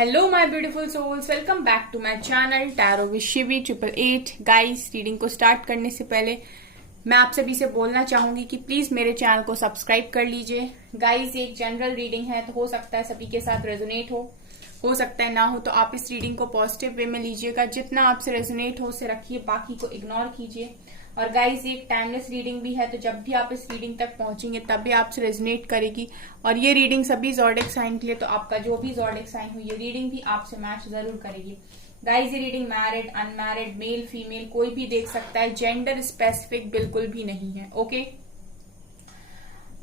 Hello my beautiful souls, welcome back to my channel tarot with Shivi 888। Guys, reading को start करने से पहले मैं आप सभी से बोलना चाहूंगी कि प्लीज मेरे चैनल को सब्सक्राइब कर लीजिए। गाइस, एक जनरल रीडिंग है तो हो सकता है सभी के साथ रेजोनेट हो सकता है ना हो, तो आप इस रीडिंग को पॉजिटिव वे में लीजिएगा। जितना आपसे रेजोनेट हो उसे रखिए, बाकी को इग्नोर कीजिए। और गाइस, ये एक टाइमलेस रीडिंग भी है, तो जब भी आप इस रीडिंग तक पहुंचेंगे तब भी आपसे रेजोनेट करेगी। और ये रीडिंग सभी ज़ोडिएक साइन के लिए, तो आपका जो भी ज़ोडिएक साइन हो ये रीडिंग भी आपसे मैच जरूर करेगी। गाइस, ये reading married, unmarried, male female कोई भी देख सकता है, जेंडर स्पेसिफिक बिल्कुल भी नहीं है। ओके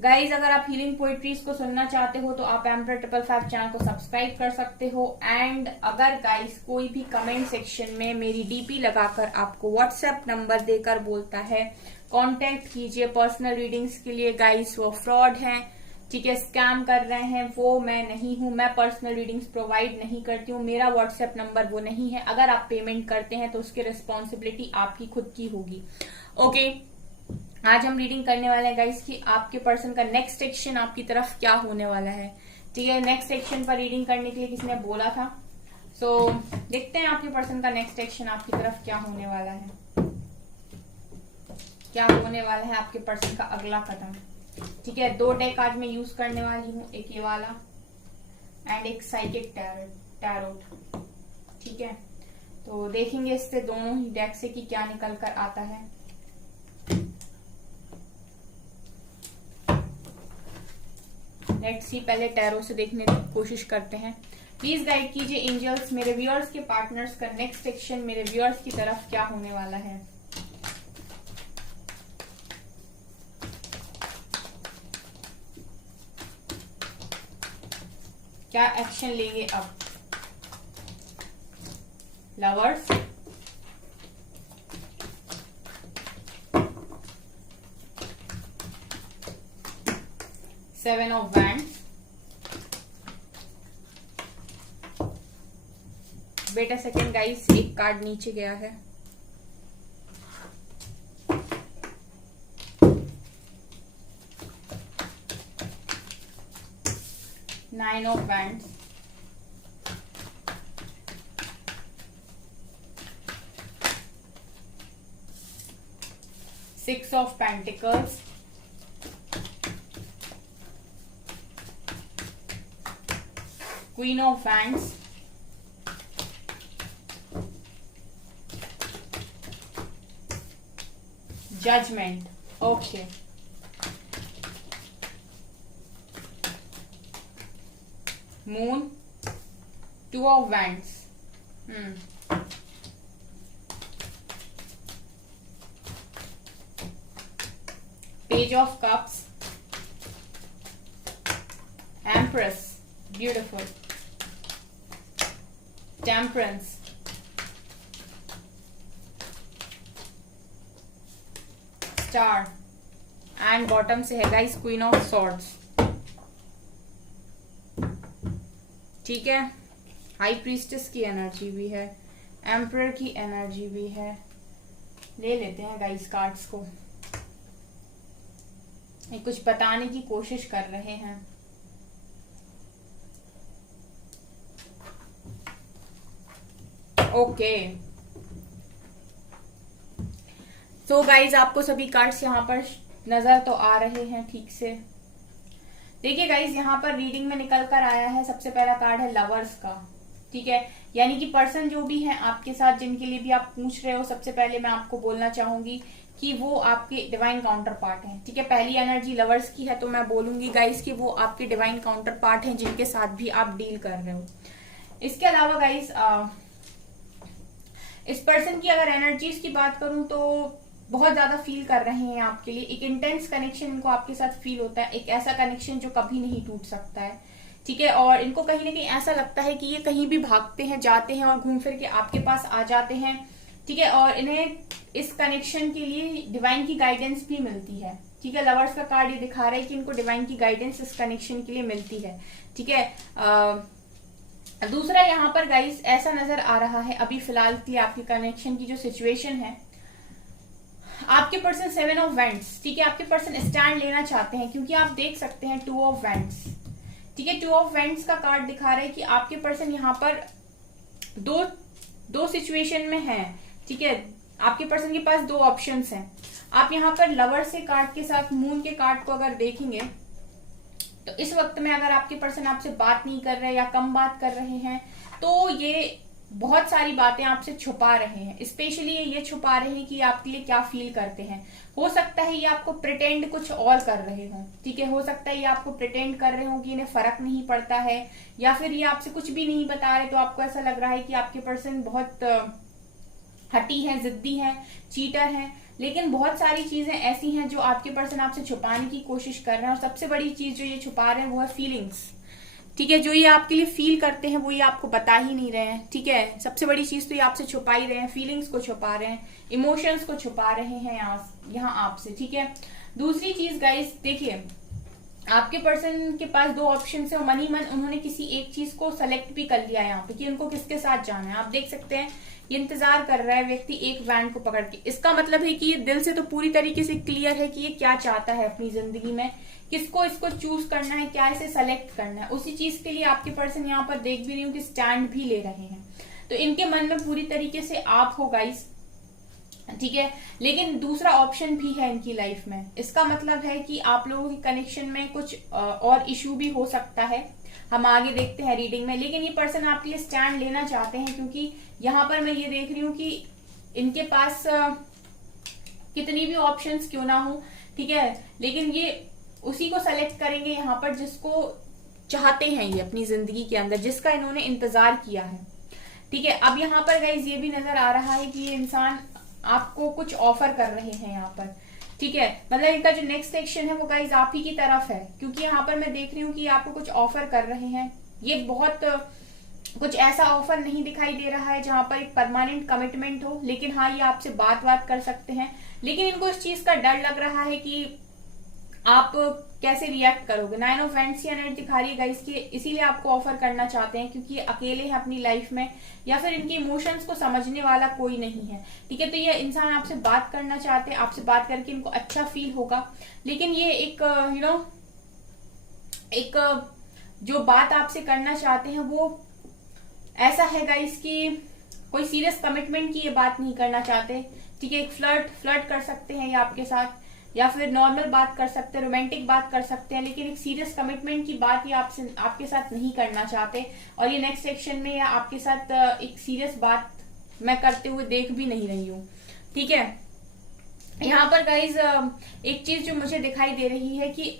गाइज, अगर आप हीलिंग पोइट्रीज को सुनना चाहते हो तो आप एम्पर 555 चैनल को सब्सक्राइब कर सकते हो। एंड अगर गाइज कोई भी कमेंट सेक्शन में मेरी डीपी लगाकर आपको व्हाट्सएप नंबर देकर बोलता है कांटेक्ट कीजिए पर्सनल रीडिंग्स के लिए, गाइज वो फ्रॉड है, ठीक है, स्कैम कर रहे हैं, वो मैं नहीं हूं। मैं पर्सनल रीडिंग्स प्रोवाइड नहीं करती हूँ, मेरा व्हाट्सएप नंबर वो नहीं है। अगर आप पेमेंट करते हैं तो उसकी रिस्पॉन्सिबिलिटी आपकी खुद की होगी। ओके, आज हम रीडिंग करने वाले हैं गाइस कि आपके पर्सन का नेक्स्ट एक्शन आपकी तरफ क्या होने वाला है। ठीक है, नेक्स्ट एक्शन पर रीडिंग करने के लिए किसने बोला था, सो देखते हैं आपके पर्सन का नेक्स्ट एक्शन आपकी तरफ क्या होने वाला है। क्या होने वाला है आपके पर्सन का अगला कदम। ठीक है, दो डेक आज मैं यूज करने वाली हूँ, एक ये वाला एंड एक साइकिक टैरोट। ठीक है, तो देखेंगे इससे दोनों ही डेक से कि क्या निकल कर आता है। लेट्स सी, पहले टैरो से देखने की कोशिश करते हैं। प्लीज गाइड कीजिए एंजल्स, मेरे व्यूअर्स के पार्टनर्स का नेक्स्ट एक्शन मेरे व्यूअर्स की तरफ क्या होने वाला है। क्या एक्शन लेंगे अब lovers, seven of wands, wait a second guys, एक कार्ड नीचे गया है। Nine of wands, six of pentacles, queen of wands, judgement. Okay, moon, two of wands, page of cups, empress, beautiful, temperance, star and bottom से है guys queen of swords. ठीक है, high priestess की energy भी है, emperor की energy भी है। ले लेते हैं गाइस कार्ड्स को, ये कुछ बताने की कोशिश कर रहे हैं। ओके, सो गाइज आपको सभी कार्ड्स यहाँ पर नजर तो आ रहे हैं ठीक से। देखिए गाइज, यहाँ पर रीडिंग में निकल कर आया है, सबसे पहला कार्ड है लवर्स का। ठीक है, यानी कि पर्सन जो भी है आपके साथ, जिनके लिए भी आप पूछ रहे हो, सबसे पहले मैं आपको बोलना चाहूंगी कि वो आपके डिवाइन काउंटर पार्ट है। ठीक है, पहली एनर्जी लवर्स की है, तो मैं बोलूंगी गाइज कि वो आपके डिवाइन काउंटर पार्ट है जिनके साथ भी आप डील कर रहे हो। इसके अलावा गाइज इस पर्सन की अगर एनर्जीज की बात करूं तो बहुत ज्यादा फील कर रहे हैं आपके लिए, एक इंटेंस कनेक्शन इनको आपके साथ फील होता है, एक ऐसा कनेक्शन जो कभी नहीं टूट सकता है। ठीक है, और इनको कहीं ना कहीं ऐसा लगता है कि ये कहीं भी भागते हैं, जाते हैं और घूम फिर के आपके पास आ जाते हैं। ठीक है, और इन्हें इस कनेक्शन के लिए डिवाइन की गाइडेंस भी मिलती है। ठीक है, लवर्स का कार्ड ये दिखा रहा है कि इनको डिवाइन की गाइडेंस इस कनेक्शन के लिए मिलती है। ठीक है, दूसरा यहाँ पर गाइस ऐसा नजर आ रहा है अभी फिलहाल के लिए आपके कनेक्शन की जो सिचुएशन है, आपके पर्सन 7 ऑफ वैंड्स, ठीक है, आपके पर्सन स्टैंड लेना चाहते हैं क्योंकि आप देख सकते हैं 2 ऑफ वैंड्स, ठीक है, 2 ऑफ वेंट्स का कार्ड दिखा रहा है कि आपके पर्सन यहाँ पर दो सिचुएशन में है। ठीक है, आपके पर्सन के पास 2 ऑप्शंस हैं। आप यहाँ पर लवर से कार्ड के साथ मून के कार्ड को अगर देखेंगे तो इस वक्त में अगर आपके पर्सन आपसे बात नहीं कर रहे या कम बात कर रहे हैं तो ये बहुत सारी बातें आपसे छुपा रहे हैं। स्पेशली ये छुपा रहे हैं कि आपके लिए क्या फील करते हैं। हो सकता है ये आपको प्रिटेंड कुछ और कर रहे हो। ठीक है, हो सकता है ये आपको प्रिटेंड कर रहे हो कि इन्हें फर्क नहीं पड़ता है, या फिर ये आपसे कुछ भी नहीं बता रहे तो आपको ऐसा लग रहा है कि आपके पर्सन बहुत हटी है, जिद्दी है, चीटर है। लेकिन बहुत सारी चीजें ऐसी हैं जो आपके पर्सन आपसे छुपाने की कोशिश कर रहे हैं, और सबसे बड़ी चीज जो ये छुपा रहे हैं वो है फीलिंग्स। ठीक है, जो ये आपके लिए फील करते हैं वो ये आपको बता ही नहीं रहे हैं। ठीक है, सबसे बड़ी चीज तो ये आपसे छुपा ही रहे हैं, फीलिंग्स को छुपा रहे हैं, इमोशंस को छुपा रहे हैं यहाँ आपसे। ठीक है, दूसरी चीज गाइस देखिए, आपके पर्सन के पास 2 ऑप्शन है, मन ही मन उन्होंने किसी एक चीज को सेलेक्ट भी कर लिया है यहाँ पे कि उनको किसके साथ जाना है। आप देख सकते हैं ये इंतजार कर रहा है व्यक्ति एक बैंड को पकड़ के। इसका मतलब है कि ये दिल से तो पूरी तरीके से क्लियर है कि ये क्या चाहता है अपनी जिंदगी में, किसको इसको चूज करना है, क्या इसे सेलेक्ट करना है। उसी चीज के लिए आपके पर्सन यहाँ पर देख भी रही हूँ कि स्टैंड भी ले रहे हैं। तो इनके मन में पूरी तरीके से आप हो गाइस। ठीक है, लेकिन दूसरा ऑप्शन भी है इनकी लाइफ में। इसका मतलब है कि आप लोगों के कनेक्शन में कुछ और इशू भी हो सकता है। हम आगे देखते हैं रीडिंग में। लेकिन ये पर्सन आपके लिए स्टैंड लेना चाहते हैं, क्योंकि यहाँ पर मैं ये देख रही हूँ कि इनके पास कितनी भी ऑप्शंस क्यों ना हो, ठीक है, लेकिन ये उसी को सेलेक्ट करेंगे यहाँ पर जिसको चाहते हैं ये अपनी जिंदगी के अंदर, जिसका इन्होंने इंतजार किया है। ठीक है, अब यहाँ पर गाइज ये भी नजर आ रहा है कि ये इंसान आपको कुछ ऑफर कर रहे हैं यहाँ पर। ठीक है, मतलब इनका जो नेक्स्ट एक्शन है वो गाइज आप ही की तरफ है, क्योंकि यहाँ पर मैं देख रही हूँ कि आपको कुछ ऑफर कर रहे हैं। ये बहुत कुछ ऐसा ऑफर नहीं दिखाई दे रहा है जहां पर एक परमानेंट कमिटमेंट हो, लेकिन हाँ ये आपसे बात कर सकते हैं। लेकिन इनको इस चीज का डर लग रहा है कि आप कैसे रिएक्ट करोगे। 9 ऑफ वैंड्स की एनर्जी दिखा रही है गाइस की, इसीलिए आपको ऑफर करना चाहते हैं क्योंकि ये अकेले हैं अपनी लाइफ में, या फिर इनके इमोशंस को समझने वाला कोई नहीं है। ठीक है, तो ये इंसान आपसे बात करना चाहते हैं, आपसे बात करके इनको अच्छा फील होगा। लेकिन ये एक एक जो बात आपसे करना चाहते हैं वो ऐसा है गाइस कि कोई सीरियस कमिटमेंट की ये बात नहीं करना चाहते। ठीक है, एक फ्लर्ट कर सकते हैं ये आपके साथ, या फिर नॉर्मल बात कर सकते हैं, रोमांटिक बात कर सकते हैं, लेकिन एक सीरियस कमिटमेंट की बात ये आपके साथ नहीं करना चाहते। और ये नेक्स्ट सेक्शन में या आपके साथ एक सीरियस बात मैं करते हुए देख भी नहीं रही हूँ। ठीक है, यहाँ पर गाइज एक चीज जो मुझे दिखाई दे रही है कि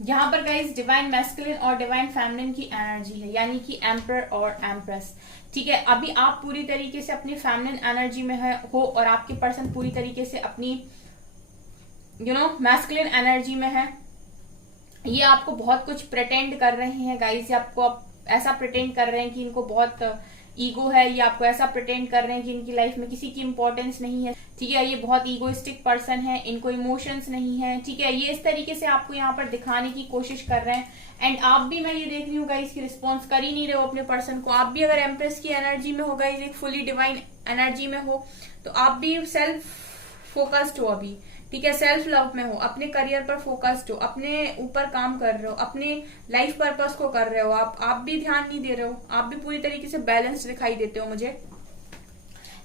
यहाँ पर गाइज डिवाइन मैस्कुलिन और डिवाइन फेमिनिन की एनर्जी है, यानी कि एम्पर और एम्प्रेस। ठीक है, अभी आप पूरी तरीके से अपनी फेमिनिन एनर्जी में हो और आपके पर्सन पूरी तरीके से अपनी मैस्कुलिन एनर्जी में है। ये आपको बहुत कुछ प्रिटेंड कर रहे हैं गाइज, आपको ऐसा प्रिटेंड कर रहे हैं कि इनको बहुत ईगो है, ये आपको ऐसा प्रिटेंड कर रहे हैं कि इनकी लाइफ में किसी की इंपॉर्टेंस नहीं है। ठीक है, ये बहुत ईगोइस्टिक पर्सन है, इनको इमोशंस नहीं है। ठीक है, ये इस तरीके से आपको यहाँ पर दिखाने की कोशिश कर रहे हैं। एंड आप भी, मैं ये देख रही हूँ गाइस की रिस्पॉन्स कर ही नहीं रहे हो अपने पर्सन को। आप भी अगर एम्प्रेस की एनर्जी में हो गाइस, एक फुली डिवाइन एनर्जी में हो, तो आप भी सेल्फ फोकस्ड हो अभी। ठीक है, सेल्फ लव में हो, अपने करियर पर फोकस्ड हो, अपने ऊपर काम कर रहे हो, अपने लाइफ पर्पस को कर रहे हो। आप भी ध्यान नहीं दे रहे हो, आप भी पूरी तरीके से बैलेंस दिखाई देते हो मुझे।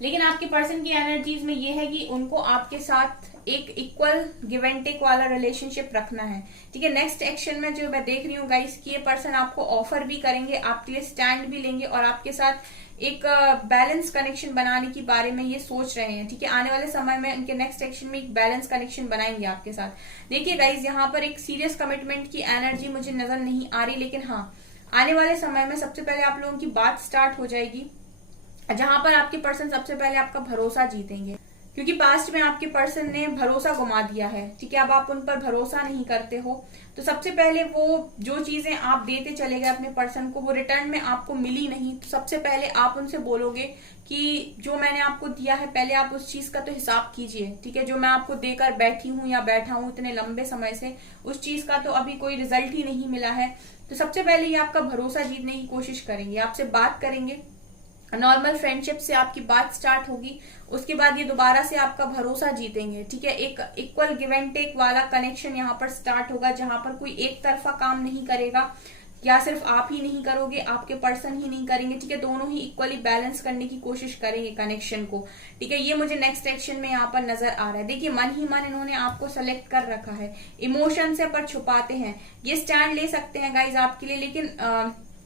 लेकिन आपके पर्सन की एनर्जीज में ये है कि उनको आपके साथ एक इक्वल गिव एंड टेक वाला रिलेशनशिप रखना है। ठीक है, नेक्स्ट एक्शन में जो मैं देख रही हूँ गाइस कि ये पर्सन आपको ऑफर भी करेंगे, आपके लिए स्टैंड भी लेंगे और आपके साथ एक बैलेंस कनेक्शन बनाने के बारे में ये सोच रहे हैं। ठीक है, आने वाले समय में इनके नेक्स्ट एक्शन में एक बैलेंस कनेक्शन बनाएंगे आपके साथ। देखिए गाइस, यहाँ पर एक सीरियस कमिटमेंट की एनर्जी मुझे नजर नहीं आ रही, लेकिन हाँ आने वाले समय में सबसे पहले आप लोगों की बात स्टार्ट हो जाएगी, जहां पर आपके पर्सन सबसे पहले आपका भरोसा जीतेंगे, क्योंकि पास्ट में आपके पर्सन ने भरोसा गुमा दिया है। ठीक है, अब आप उन पर भरोसा नहीं करते हो, तो सबसे पहले वो जो चीजें आप देते चले गए अपने पर्सन को, वो रिटर्न में आपको मिली नहीं, तो सबसे पहले आप उनसे बोलोगे कि जो मैंने आपको दिया है पहले आप उस चीज का तो हिसाब कीजिए। ठीक है, जो मैं आपको देकर बैठी हूँ या बैठा हूँ इतने लंबे समय से, उस चीज का तो अभी कोई रिजल्ट ही नहीं मिला है। तो सबसे पहले ये आपका भरोसा जीतने की कोशिश करेंगे, आपसे बात करेंगे नॉर्मल फ्रेंडशिप से आपकी बात स्टार्ट होगी, उसके बाद ये दोबारा से आपका भरोसा जीतेंगे, ठीक है। एक इक्वल गिव एंड टेक वाला कनेक्शन यहाँ पर स्टार्ट होगा, जहां पर कोई एक तरफा काम नहीं करेगा, या सिर्फ आप ही नहीं करोगे, आपके पर्सन ही नहीं करेंगे, ठीक है। दोनों ही इक्वली बैलेंस करने की कोशिश करेंगे कनेक्शन को, ठीक है। ये मुझे नेक्स्ट एक्शन में यहाँ पर नजर आ रहा है। देखिए मन ही मन इन्होंने आपको सेलेक्ट कर रखा है, इमोशन से पर छुपाते हैं, ये स्टैंड ले सकते हैं गाइज आपके लिए, लेकिन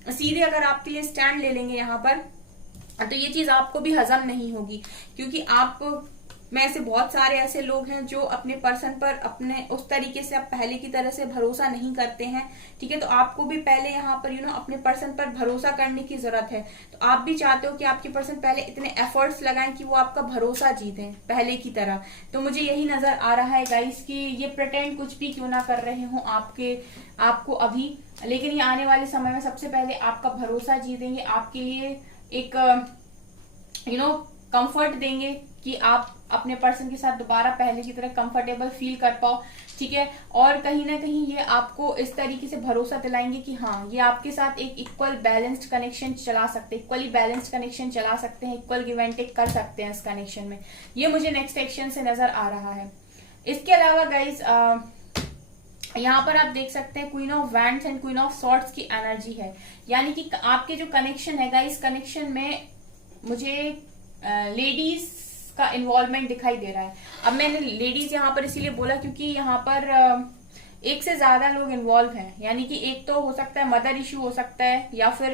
सीधे अगर आपके लिए स्टैंड ले लेंगे यहाँ पर तो ये चीज आपको भी हजम नहीं होगी, क्योंकि आप में ऐसे बहुत सारे ऐसे लोग हैं जो अपने पर्सन पर अपने उस तरीके से आप पहले की तरह से भरोसा नहीं करते हैं, ठीक है। तो आपको भी पहले यहाँ पर अपने पर्सन पर भरोसा करने की जरूरत है। तो आप भी चाहते हो कि आपके पर्सन पहले इतने एफर्ट्स लगाएं कि वो आपका भरोसा जीतें पहले की तरह। तो मुझे यही नजर आ रहा है गाइस कि ये प्रिटेंड कुछ भी क्यों ना कर रहे हो आपको अभी, लेकिन ये आने वाले समय में सबसे पहले आपका भरोसा जीतेंगे, आपके लिए एक कंफर्ट देंगे कि आप अपने पर्सन के साथ दोबारा पहले की तरह कंफर्टेबल फील कर पाओ, ठीक है। और कहीं ना कहीं ये आपको इस तरीके से भरोसा दिलाएंगे कि हाँ ये आपके साथ एक इक्वल बैलेंस्ड कनेक्शन चला सकते हैं, इक्वली बैलेंस्ड कनेक्शन चला सकते हैं, इक्वल गिव एंड टेक कर सकते हैं इस कनेक्शन में। ये मुझे नेक्स्ट एक्शन से नजर आ रहा है। इसके अलावा गाइज यहाँ पर आप देख सकते हैं queen of wands and queen of swords की एनर्जी है, यानी कि आपके जो कनेक्शन है गाइस, कनेक्शन में मुझे लेडीज का इन्वॉल्वमेंट दिखाई दे रहा है। अब मैंने लेडीज यहाँ पर इसीलिए बोला क्योंकि यहाँ पर एक से ज्यादा लोग इन्वॉल्व हैं, यानी कि एक तो हो सकता है मदर इशू हो सकता है, या फिर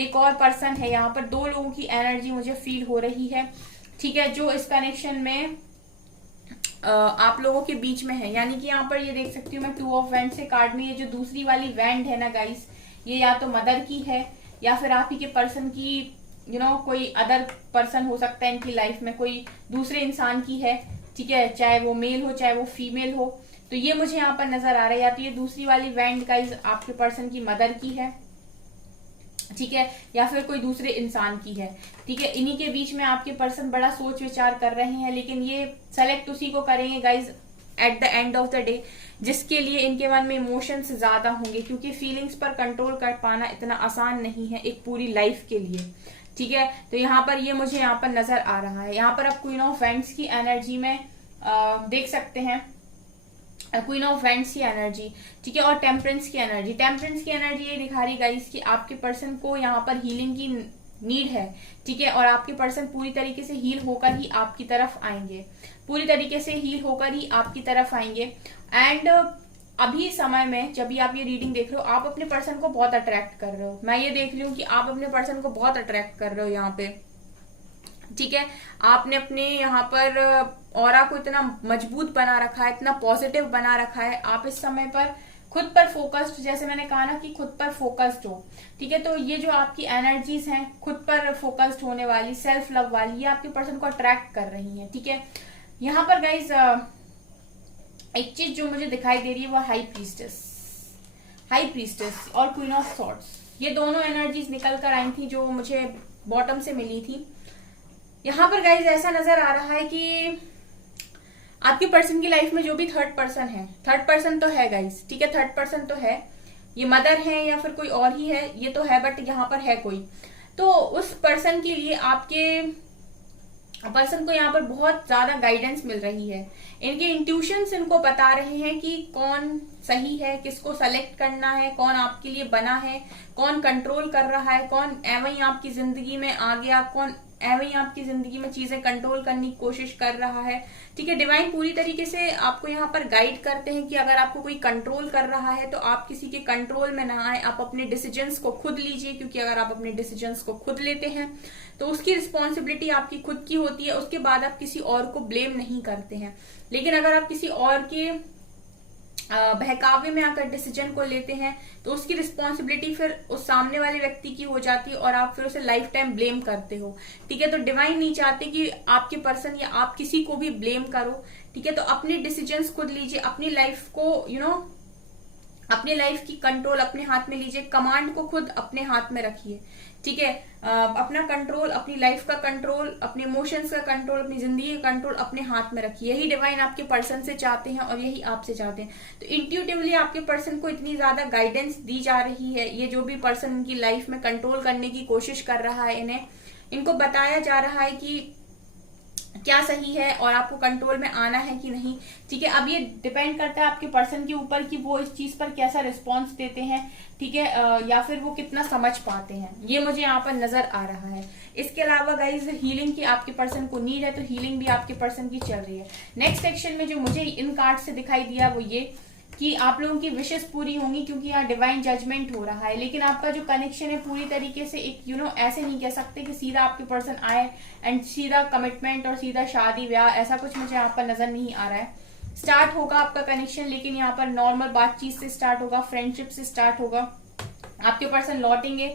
एक और पर्सन है। यहाँ पर दो लोगों की एनर्जी मुझे फील हो रही है, ठीक है, जो इस कनेक्शन में आप लोगों के बीच में है। यानी कि यहाँ पर ये देख सकती हूँ मैं 2 ऑफ वैंड से कार्ड में, ये जो दूसरी वाली वैंड है ना गाइस, ये या तो मदर की है या फिर आप ही के पर्सन की कोई अदर पर्सन हो सकता है इनकी लाइफ में, कोई दूसरे इंसान की है, ठीक है, चाहे वो मेल हो चाहे वो फीमेल हो। तो ये मुझे यहाँ पर नजर आ रहा है, या तो ये दूसरी वाली वैंड गाइस आपके पर्सन की मदर की है, ठीक है, या फिर कोई दूसरे इंसान की है, ठीक है। इन्हीं के बीच में आपके पर्सन बड़ा सोच विचार कर रहे हैं, लेकिन ये सेलेक्ट उसी को करेंगे guys at the end of the day जिसके लिए इनके मन में इमोशंस ज्यादा होंगे, क्योंकि फीलिंग्स पर कंट्रोल कर पाना इतना आसान नहीं है एक पूरी लाइफ के लिए, ठीक है। तो यहाँ पर ये मुझे यहाँ पर नजर आ रहा है। यहाँ पर आप क्वीन ऑफ वैंड्स की एनर्जी में देख सकते हैं, क्वीन ऑफ वैंड्स की एनर्जी, ठीक है, और टेम्परेंस की एनर्जी। टेम्परेंस की एनर्जी ये दिखा रही गाइस कि आपके पर्सन को यहाँ पर हीलिंग की नीड है, ठीक है, और आपके पर्सन पूरी तरीके से हील होकर ही आपकी तरफ आएंगे, पूरी तरीके से हील होकर ही आपकी तरफ आएंगे। एंड अभी समय में जब भी आप ये रीडिंग देख रहे हो, आप अपने पर्सन को बहुत अट्रैक्ट कर रहे हो। मैं ये देख रही हूँ कि आप अपने पर्सन को बहुत अट्रैक्ट कर रहे हो यहाँ पे, ठीक है। आपने अपने यहाँ पर ऑरा को इतना मजबूत बना रखा है, इतना पॉजिटिव बना रखा है। आप इस समय पर खुद पर फोकस्ड, जैसे मैंने कहा ना कि खुद पर फोकस्ड हो, ठीक है। तो ये जो आपकी एनर्जीज हैं खुद पर फोकस्ड होने वाली, सेल्फ लव वाली, ये आपके पर्सन को अट्रैक्ट कर रही हैं, ठीक है। यहाँ पर गाइज एक चीज जो मुझे दिखाई दे रही है वो हाई प्रीस्टेस और क्वीन ऑफ सॉर्ड्स, ये दोनों एनर्जीज निकल कर आई थी जो मुझे बॉटम से मिली थी। यहाँ पर गाइज ऐसा नजर आ रहा है कि आपके पर्सन की लाइफ में जो भी थर्ड पर्सन तो है गाइज, ठीक है, थर्ड पर्सन तो है, ये मदर है या फिर कोई और ही है, ये तो है, बट यहाँ पर है कोई। तो उस पर्सन के लिए आपके पर्सन को यहाँ पर बहुत ज्यादा गाइडेंस मिल रही है। इनके इंट्यूशंस इनको बता रहे हैं कि कौन सही है, किसको सेलेक्ट करना है, कौन आपके लिए बना है, कौन कंट्रोल कर रहा है, कौन एवं ही आपकी जिंदगी में आ गया, कौन एवं ही आपकी जिंदगी में चीजें कंट्रोल करने की कोशिश कर रहा है, ठीक है। डिवाइन पूरी तरीके से आपको यहाँ पर गाइड करते हैं कि अगर आपको कोई कंट्रोल कर रहा है तो आप किसी के कंट्रोल में ना आए, आप अपने डिसीजंस को खुद लीजिए, क्योंकि अगर आप अपने डिसीजंस को खुद लेते हैं तो उसकी रिस्पॉन्सिबिलिटी आपकी खुद की होती है, उसके बाद आप किसी और को ब्लेम नहीं करते हैं। लेकिन अगर आप किसी और के बहकावे में आकर डिसीजन को लेते हैं तो उसकी रिस्पॉन्सिबिलिटी फिर उस सामने वाले व्यक्ति की हो जाती है और आप फिर उसे लाइफ टाइम ब्लेम करते हो, ठीक है। तो डिवाइन नहीं चाहते कि आपके पर्सन या आप किसी को भी ब्लेम करो, ठीक है। तो अपने डिसीजंस खुद लीजिए, अपनी लाइफ को अपनी लाइफ की कंट्रोल अपने हाथ में लीजिए, कमांड को खुद अपने हाथ में रखिए, ठीक है। अपना कंट्रोल, अपनी लाइफ का कंट्रोल, अपने इमोशंस का कंट्रोल, अपनी जिंदगी का कंट्रोल अपने हाथ में रखिए। यही डिवाइन आपके पर्सन से चाहते हैं और यही आपसे चाहते हैं। तो इंट्यूटिवली आपके पर्सन को इतनी ज्यादा गाइडेंस दी जा रही है, ये जो भी पर्सन उनकी लाइफ में कंट्रोल करने की कोशिश कर रहा है, इनको बताया जा रहा है कि क्या सही है और आपको कंट्रोल में आना है कि नहीं, ठीक है। अब ये डिपेंड करता है आपके पर्सन के ऊपर कि वो इस चीज पर कैसा रिस्पॉन्स देते हैं, ठीक है, या फिर वो कितना समझ पाते हैं, ये मुझे यहाँ पर नजर आ रहा है। इसके अलावा गाइज हीलिंग की आपके पर्सन को नीड है, तो हीलिंग भी आपके पर्सन की चल रही है। नेक्स्ट सेक्शन में जो मुझे इन कार्ड से दिखाई दिया वो ये कि आप लोगों की विशेष पूरी होंगी, क्योंकि यहाँ डिवाइन जजमेंट हो रहा है। लेकिन आपका जो कनेक्शन है पूरी तरीके से एक ऐसे नहीं कह सकते कि सीधा आपके पर्सन आए एंड सीधा कमिटमेंट और सीधा शादी ब्याह, ऐसा कुछ मुझे यहाँ पर नजर नहीं आ रहा है। स्टार्ट होगा आपका कनेक्शन, लेकिन यहाँ पर नॉर्मल बातचीत से स्टार्ट होगा, फ्रेंडशिप से स्टार्ट होगा। आपके पर्सन लौटेंगे,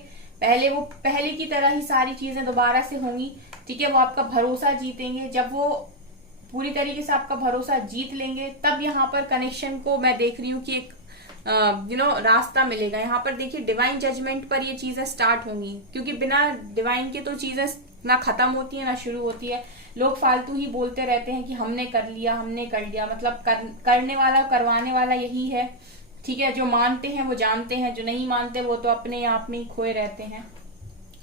वो पहले की तरह ही सारी चीजें दोबारा से होंगी, ठीक है। वो आपका भरोसा जीतेंगे। जब वो पूरी तरीके से आपका भरोसा जीत लेंगे, तब यहाँ पर कनेक्शन को मैं देख रही हूँ कि एक रास्ता मिलेगा। यहाँ पर देखिए डिवाइन जजमेंट पर ये चीजें स्टार्ट होंगी, क्योंकि बिना डिवाइन के तो चीजें ना खत्म होती है ना शुरू होती है। लोग फालतू ही बोलते रहते हैं कि हमने कर लिया, हमने कर लिया, मतलब करने वाला करवाने वाला यही है, ठीक है। जो मानते हैं वो जानते हैं, जो नहीं मानते वो तो अपने आप में ही खोए रहते हैं,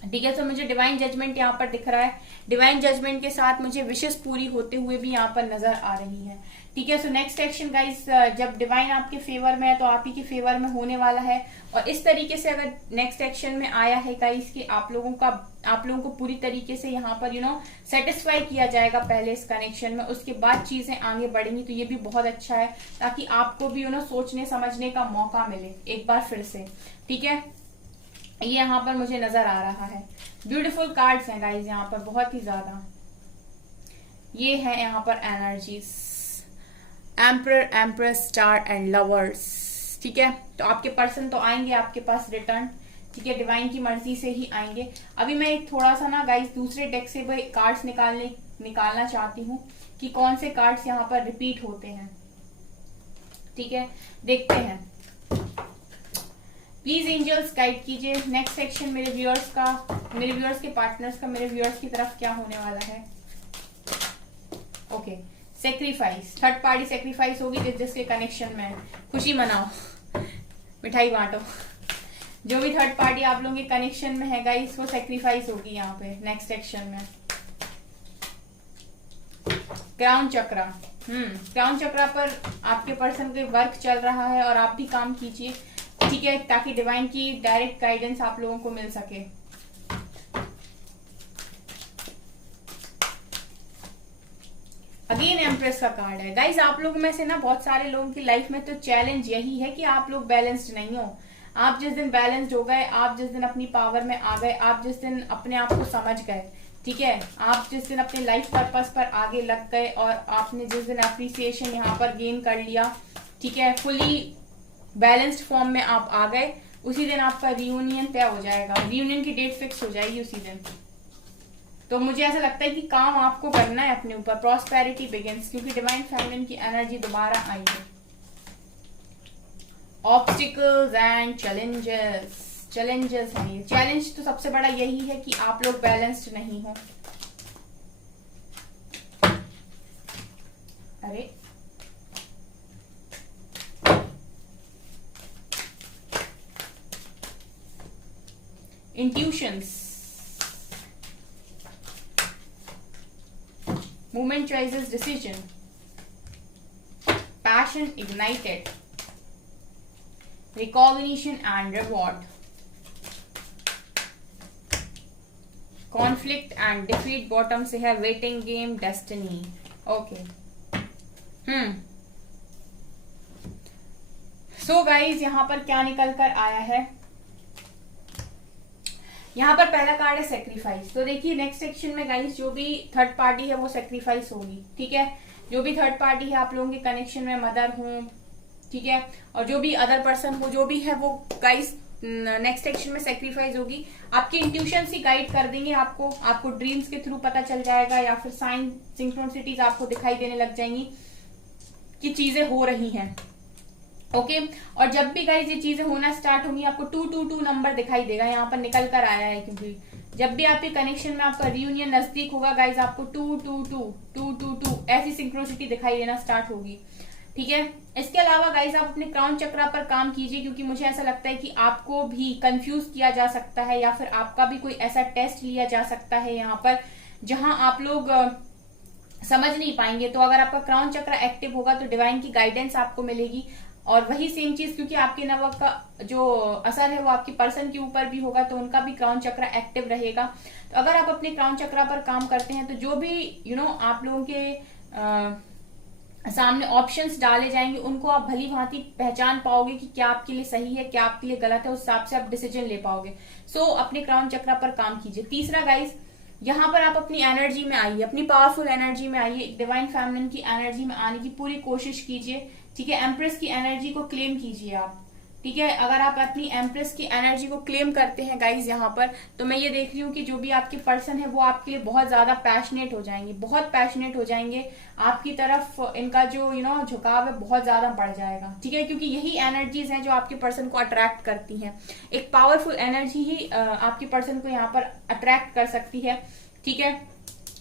ठीक है। तो मुझे डिवाइन जजमेंट यहाँ पर दिख रहा है। डिवाइन जजमेंट के साथ मुझे विशेष पूरी होते हुए भी यहाँ पर नजर आ रही है, ठीक है। सो नेक्स्ट एक्शन गाइस, जब डिवाइन आपके फेवर में है तो आप ही के फेवर में होने वाला है। और इस तरीके से अगर नेक्स्ट एक्शन में आया है गाइस कि आप लोगों को पूरी तरीके से यहाँ पर सेटिस्फाई किया जाएगा पहले इस कनेक्शन में, उसके बाद चीजें आगे बढ़ेंगी, तो ये भी बहुत अच्छा है, ताकि आपको भी सोचने समझने का मौका मिले एक बार फिर से, ठीक है। ये यहाँ पर मुझे नजर आ रहा है। ब्यूटीफुल कार्ड्स हैं गाइज यहाँ पर बहुत ही ज्यादा। ये है यहाँ पर energies, emperor, empress, star and lovers, ठीक है। तो आपके पर्सन तो आएंगे आपके पास रिटर्न, ठीक है, डिवाइन की मर्जी से ही आएंगे। अभी मैं एक थोड़ा सा गाइज दूसरे डेक से भी कार्ड्स निकालना चाहती हूँ कि कौन से कार्ड्स यहाँ पर रिपीट होते हैं, ठीक है, देखते हैं। प्लीज एंजल्स गाइड कीजिए नेक्स्ट सेक्शन मेरे व्यूअर्स के पार्टनर्स का मेरे व्यूअर्स की तरफ क्या होने वाला है। Okay, sacrifice, third party sacrifice होगी जिसके कनेक्शन में। खुशी मनाओ, मिठाई बांटो। जो भी थर्ड पार्टी आप लोगों के कनेक्शन में है गाइस, वो सेक्रीफाइस होगी यहाँ पे नेक्स्ट सेक्शन में। क्राउन चक्रा, क्राउन चक्रा पर आपके पर्सन के वर्क चल रहा है और आप भी काम कीजिए, ठीक है, ताकि डिवाइन की डायरेक्ट गाइडेंस आप लोगों को मिल सके। अगेन एम्प्रेस का कार्ड है गाइज। आप लोग में से बहुत सारे लोगों की लाइफ में तो चैलेंज यही है कि आप लोग बैलेंस्ड नहीं हो। आप जिस दिन बैलेंस्ड हो गए, आप जिस दिन अपनी पावर में आ गए, आप जिस दिन अपने आप को समझ गए, ठीक है, आप जिस दिन अपने लाइफ पर्पस पर आगे लग गए और आपने जिस दिन अप्रिसिएशन यहाँ पर गेन कर लिया, ठीक है, फुली बैलेंस्ड फॉर्म में आप आ गए, उसी दिन आपका रियूनियन तय हो जाएगा, रियूनियन की डेट फिक्स हो जाएगी उसी दिन। तो मुझे ऐसा लगता है कि काम आपको करना है अपने ऊपर, प्रॉस्पेरिटी बिगिंस, क्योंकि डिवाइन फेमिनिन की एनर्जी दोबारा आई है। ऑब्स्टिकल्स एंड चैलेंजेस हैं ये। चैलेंज तो सबसे बड़ा यही है कि आप लोग बैलेंस्ड नहीं हो। अरे intuitions, movement choices, decision, passion ignited, recognition and reward, conflict and defeat, bottom से है waiting game, destiny। okay, so guys यहाँ पर क्या निकल कर आया है, यहाँ पर पहला कार्ड है सेक्रीफाइस। तो देखिए नेक्स्ट सेक्शन में गाइस जो भी थर्ड पार्टी है वो सेक्रीफाइस होगी, ठीक है। जो भी थर्ड पार्टी है आप लोगों के कनेक्शन में, मदर हो, ठीक है, और जो भी अदर पर्सन हो, जो भी है वो गाइस नेक्स्ट सेक्शन में सेक्रीफाइस होगी। आपकी इंट्यूशन ही गाइड कर देंगे आपको ड्रीम्स के थ्रू पता चल जाएगा, या फिर साइन सिंक्रोनिसिटीज आपको दिखाई देने लग जाएंगी कि चीजें हो रही हैं, ओके और जब भी गाइज ये चीजें होना स्टार्ट होंगी आपको 222 नंबर दिखाई देगा, यहाँ पर निकल कर आया है, क्योंकि जब भी आपके कनेक्शन में आपका रियूनियन नजदीक होगा गाइज आपको 222 ऐसी सिंक्रोसिटी दिखाई देना स्टार्ट होगी। ठीक है, इसके अलावा गाइज आप अपने क्राउन चक्रा पर काम कीजिए, क्योंकि मुझे ऐसा लगता है कि आपको भी कंफ्यूज किया जा सकता है या फिर आपका भी कोई ऐसा टेस्ट लिया जा सकता है यहाँ पर जहां आप लोग समझ नहीं पाएंगे। तो अगर आपका क्राउन चक्रा एक्टिव होगा तो डिवाइन की गाइडेंस आपको मिलेगी, और वही सेम चीज क्योंकि आपके नवक का जो असर है वो आपकी पर्सन के ऊपर भी होगा तो उनका भी क्राउन चक्रा एक्टिव रहेगा। तो अगर आप अपने क्राउन चक्रा पर काम करते हैं तो जो भी आप लोगों के सामने ऑप्शंस डाले जाएंगे उनको आप भली भांति पहचान पाओगे कि क्या आपके लिए सही है क्या आपके लिए गलत है, उस हिसाब से आप डिसीजन ले पाओगे। सो अपने क्राउन चक्रा पर काम कीजिए। तीसरा गाइज, यहाँ पर आप अपनी एनर्जी में आइए, अपनी पावरफुल एनर्जी में आइए, डिवाइन फेमिनिन की एनर्जी में आने की पूरी कोशिश कीजिए। ठीक है, एम्प्रेस की एनर्जी को क्लेम कीजिए आप। ठीक है, अगर आप अपनी एम्प्रेस की एनर्जी को क्लेम करते हैं गाइज यहाँ पर, तो मैं ये देख रही हूँ कि जो भी आपके पर्सन है वो आपके लिए बहुत ज्यादा पैशनेट हो जाएंगे, बहुत पैशनेट हो जाएंगे आपकी तरफ। इनका जो झुकाव है बहुत ज्यादा बढ़ जाएगा। ठीक है, क्योंकि यही एनर्जीज हैं जो आपके पर्सन को अट्रैक्ट करती हैं। एक पावरफुल एनर्जी ही आपके पर्सन को यहाँ पर अट्रैक्ट कर सकती है। ठीक है,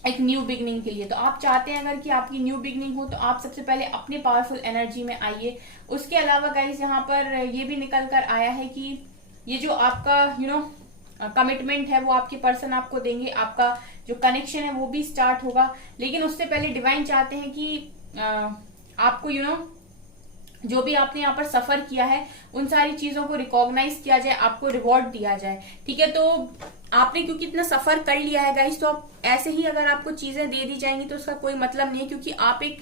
एक न्यू बिगनिंग के लिए। तो आप चाहते हैं अगर कि आपकी न्यू बिगनिंग हो तो आप सबसे पहले अपने पावरफुल एनर्जी में आइए। उसके अलावा गाइस यहाँ पर ये भी निकल कर आया है कि ये जो आपका कमिटमेंट है वो आपके पर्सन आपको देंगे, आपका जो कनेक्शन है वो भी स्टार्ट होगा। लेकिन उससे पहले डिवाइन चाहते हैं कि आपको जो भी आपने यहाँ पर सफर किया है उन सारी चीजों को रिकॉग्नाइज किया जाए, आपको रिवॉर्ड दिया जाए। ठीक है, तो आपने क्योंकि इतना सफर कर लिया है गाइस, तो आप ऐसे ही अगर आपको चीजें दे दी जाएंगी तो उसका कोई मतलब नहीं है, क्योंकि आप एक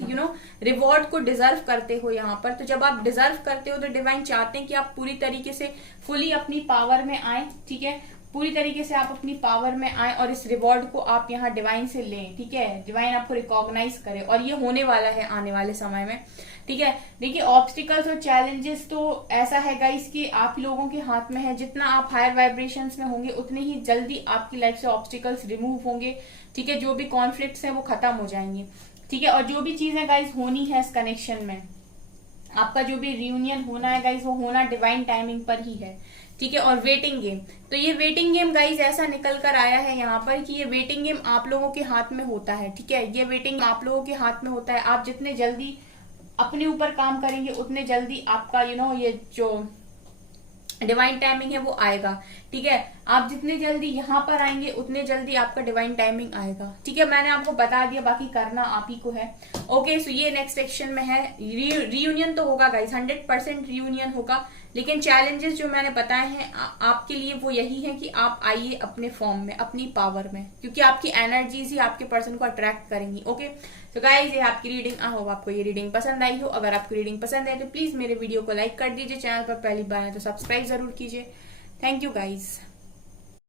रिवॉर्ड को डिजर्व करते हो यहाँ पर। तो जब आप डिजर्व करते हो तो डिवाइन चाहते हैं कि आप पूरी तरीके से फुली अपनी पावर में आए। ठीक है, पूरी तरीके से आप अपनी पावर में आए और इस रिवॉर्ड को आप यहाँ डिवाइन से लें। ठीक है, डिवाइन आपको रिकॉग्नाइज करे, और ये होने वाला है आने वाले समय में। ठीक है, देखिए ऑब्स्टिकल्स और चैलेंजेस तो ऐसा है गाइस कि आप लोगों के हाथ में है। जितना आप हायर वाइब्रेशंस में होंगे उतने ही जल्दी आपकी लाइफ से ऑब्स्टिकल्स रिमूव होंगे। ठीक है, जो भी कॉन्फ्लिक्ट्स हैं वो खत्म हो जाएंगे। ठीक है, और जो भी चीजें गाइस होनी है इस कनेक्शन में, आपका जो भी रियूनियन होना है गाइस वो होना डिवाइन टाइमिंग पर ही है। ठीक है, और वेटिंग गेम, तो ये वेटिंग गेम गाइस ऐसा निकल कर आया है यहाँ पर कि ये वेटिंग गेम आप लोगों के हाथ में होता है। ठीक है, ये वेटिंग आप लोगों के हाथ में होता है। आप जितने जल्दी अपने ऊपर काम करेंगे उतने जल्दी आपका ये जो डिवाइन टाइमिंग है वो आएगा। ठीक है, आप जितने जल्दी यहाँ पर आएंगे उतने जल्दी आपका डिवाइन टाइमिंग आएगा। ठीक है, मैंने आपको बता दिया, बाकी करना आप ही को है। ओके, सो ये नेक्स्ट सेक्शन में है। रियूनियन तो होगा गाइस, 100% रियूनियन होगा, लेकिन चैलेंजेस जो मैंने बताए हैं आपके लिए वो यही है कि आप आइए अपने फॉर्म में, अपनी पावर में, क्योंकि आपकी एनर्जीज ही आपके पर्सन को अट्रैक्ट करेंगी। ओके, तो गाइस ये आपकी रीडिंग। आई होप आपको ये रीडिंग पसंद आई हो। अगर आपको रीडिंग पसंद है तो प्लीज मेरे वीडियो को लाइक कर दीजिए, चैनल पर पहली बार है तो सब्सक्राइब जरूर कीजिए। Thank you guys.